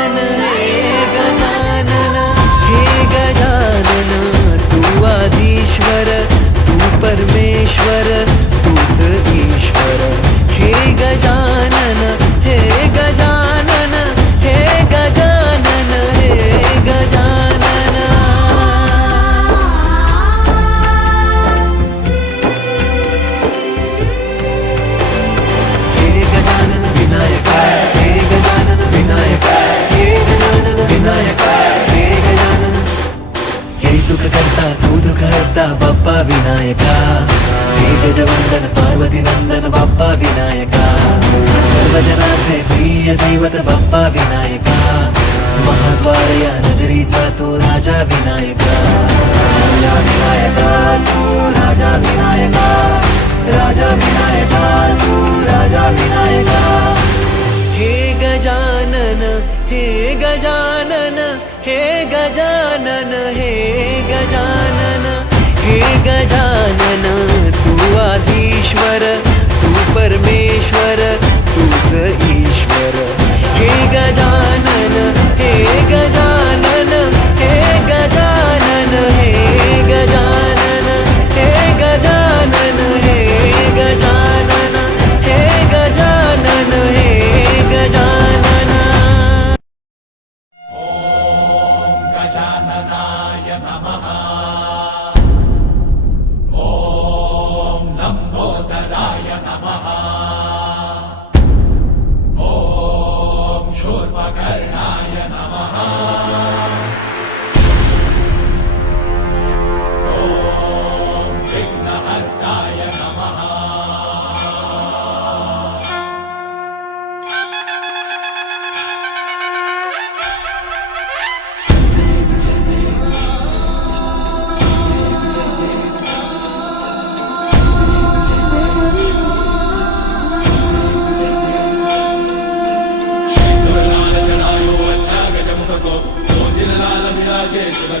गजानन हे गजानन तू आदिश्वर तू परमेश्वर तूच ईश्वर हे गजानन हे गजानन हे गजानन हे गजानन हे गजानन विनायक हे गजानन विनायक हे गजानन विनायक हे गजानन हे सुख करता तू दुःख हरता बाप्पा विनायका हे गजवंदन पार्वती नंदन बाप्पा विनायका सर्वजनाचे प्रिय दैवत बाप्पा विनायका महाद्वार या नगरीचा तू राजा विनायका राजा विनायका तू राजा विनायका राजा विनायका तू राजा विनायका हे गजानन हे गजानन हे गजानन हे गजानन हे गजानन तू आदिश्वर तू परमेश्वर तूच ईश्वर हे गजानन हे गजानन हे गजानन हे गजानन हे गजानन हे गजानन हे गजानन हे गजानन गजाननाय नमः लंबोदराय नमः शूर्पकर्णाय नमः विघ्नहर्ताय नमः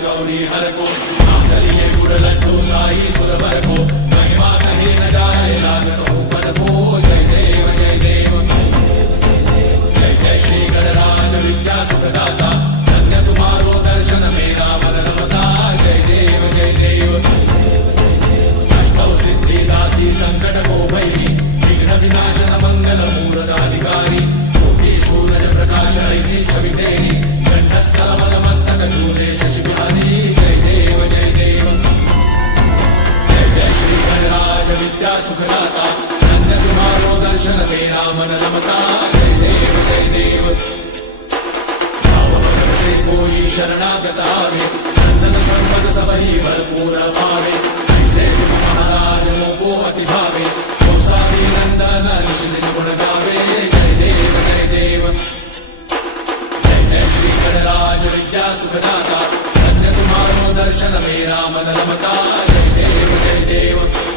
गौरी हर को नामदलिए गुड़ लड्डू साई सुरवर को महिमा कहीं न जाए लागत ऊपर को जय देव जय देव जय जय श्री गणराज विद्या सुखदाता धन्य तुम्हारो दर्शन मेरा मन रमता जय देव जय देव अष्टौ सिद्धि दासी संकट को भैरी विघ्न विनाशन मंगल मूर्धाधिकारी कोटि सूरज प्रकाश ऐसी छवि तेरी कंठस्थल मदमस्तक चूले शशि बिहारी जय देव जय देव जय जय श्री गणराज विद्या सुखदाता धन्य तुम्हारो दर्शन तेरा मन रमता जय देव जय देव भावभजन से कोई शरणागत आवे संतन संपद सबही भरपूर पावे ऐसे तुम महाराज मोको अति भावे कौसारी नंदन निश्चित गुण गावे जय देव जय देव जय श्री गणराज विद्या सुखदाता धन्य तुम्हारो दर्शन मेरा मन रमता जय देव जय देव